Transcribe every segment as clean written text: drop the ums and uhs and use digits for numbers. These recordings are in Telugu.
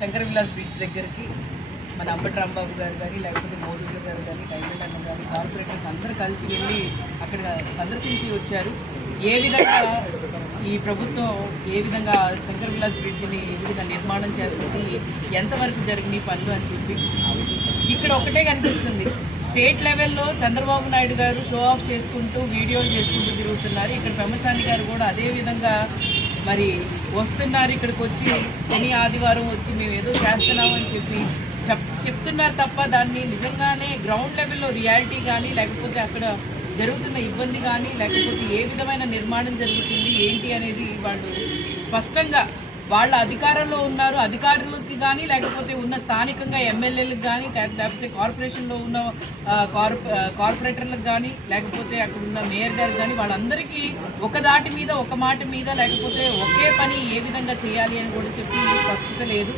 శంకర విలాస్ బ్రిడ్జ్ దగ్గరికి మన అంబటి రాంబాబు గారు కానీ లేకపోతే మోదూరు గారు కానీ డైమండ్ అన్న కానీ కార్పొరేటర్స్ అందరూ కలిసి వెళ్ళి అక్కడ సందర్శించి వచ్చారు. ఏ విధంగా ఈ ప్రభుత్వం ఏ విధంగా శంకర విలాస్ బ్రిడ్జ్ని ఏ విధంగా నిర్మాణం చేస్తుంది, ఎంతవరకు జరిగినాయి పనులు అని చెప్పి ఇక్కడ ఒకటే కనిపిస్తుంది. స్టేట్ లెవెల్లో చంద్రబాబు నాయుడు గారు షో ఆఫ్ చేసుకుంటూ వీడియోలు చేసుకుంటూ తిరుగుతున్నారు. ఇక్కడ పెమ్మసాని గారు కూడా అదే విధంగా మరి వస్తున్నారు. ఇక్కడికి వచ్చి శని ఆదివారం వచ్చి మేము ఏదో చేస్తున్నాము అని చెప్పి చెప్తున్నారు తప్ప దాన్ని నిజంగానే గ్రౌండ్ లెవెల్లో రియాలిటీ కానీ లేకపోతే అక్కడ జరుగుతున్న ఇబ్బంది కానీ లేకపోతే ఏ విధమైన నిర్మాణం జరుగుతుంది ఏంటి అనేది వాళ్ళు స్పష్టంగా వాళ్ళ అధికారంలో ఉన్నారు. అధికారులకి కానీ లేకపోతే ఉన్న స్థానికంగా ఎమ్మెల్యేలకు కానీ లేకపోతే కార్పొరేషన్లో ఉన్న కార్పొరేటర్లకు కానీ లేకపోతే అక్కడ ఉన్న మేయర్ గారు కానీ వాళ్ళందరికీ ఒక దాటి మీద ఒక మాట మీద లేకపోతే ఒకే పని ఏ విధంగా చేయాలి అని కూడా చెప్పి స్పష్టత లేదు.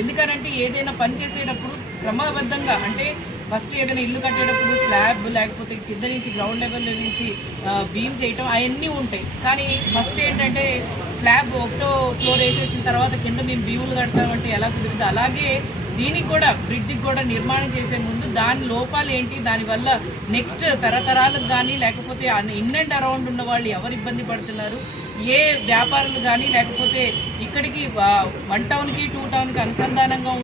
ఎందుకనంటే ఏదైనా పని చేసేటప్పుడు క్రమబద్ధంగా అంటే ఫస్ట్ ఏదైనా ఇల్లు కట్టేటప్పుడు స్లాబ్ లేకపోతే కింద నుంచి గ్రౌండ్ లెవెల్ నుంచి బీమ్స్ వేయటం అవన్నీ ఉంటాయి. కానీ ఫస్ట్ ఏంటంటే స్లాబ్ ఒకటో ఫ్లోర్ వేసేసిన తర్వాత కింద మేము బీములు కడతామంటే ఎలా కుదురుతుంది. అలాగే దీనికి కూడా బ్రిడ్జికి కూడా నిర్మాణం చేసే ముందు దాని లోపాలు ఏంటి, దానివల్ల నెక్స్ట్ తరతరాలకు కానీ లేకపోతే ఇన్ అండ్ అరౌండ్ ఉన్న వాళ్ళు ఎవరు ఇబ్బంది పడుతున్నారు, ఏ వ్యాపారులు కానీ లేకపోతే ఇక్కడికి 1 టౌన్కి 2 టౌన్కి అనుసంధానంగా